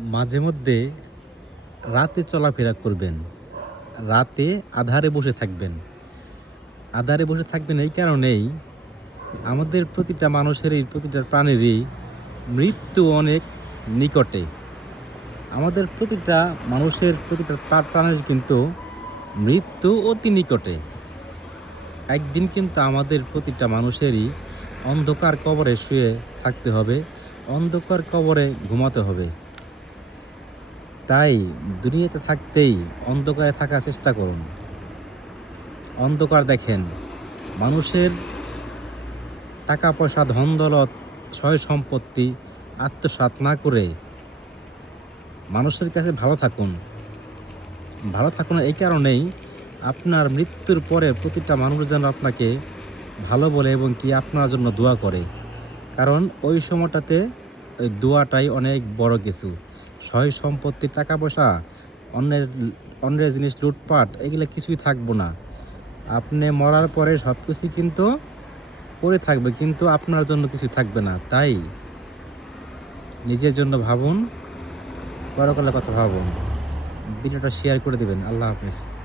মাঝে মধ্যে রাতে চলাফেরা করবেন। রাতে আঁধারে বসে থাকবেন। আঁধারে বসে থাকবেন এই কারণেই, আমাদের প্রতিটা মানুষেরই, প্রতিটা প্রাণীরই মৃত্যু অনেক নিকটে। আমাদের প্রতিটা মানুষের, প্রতিটা প্রাণীর কিন্তু মৃত্যু অতি নিকটে। একদিন কিন্তু আমাদের প্রতিটা মানুষেরই অন্ধকার কবরে শুয়ে থাকতে হবে, অন্ধকার কবরে ঘুমাতে হবে। তাই দুনিয়াতে থাকতেই অন্ধকারে থাকার চেষ্টা করুন। অন্ধকার দেখেন, মানুষের টাকা পয়সা, ধন দৌলত, সয় সম্পত্তি আত্মসাৎ না করে মানুষের কাছে ভালো থাকুন। ভালো থাকুন এই কারণেই, আপনার মৃত্যুর পরে প্রতিটা মানুষ যেন আপনাকে ভালো বলে এবং কি আপনার জন্য দোয়া করে। কারণ ওই সময়টাতে ওই দোয়াটাই অনেক বড় কিছু। সয় সম্পত্তি, টাকা পয়সা, অন্যের অন্যের জিনিস লুটপাট, এগুলো কিছুই থাকবো না। আপনি মরার পরে সব কিছুই কিন্তু পড়ে থাকবে, কিন্তু আপনার জন্য কিছু থাকবে না। তাই নিজের জন্য ভাবুন, পরকালের কথা ভাবুন। ভিডিওটা শেয়ার করে দেবেন। আল্লাহ হাফেজ।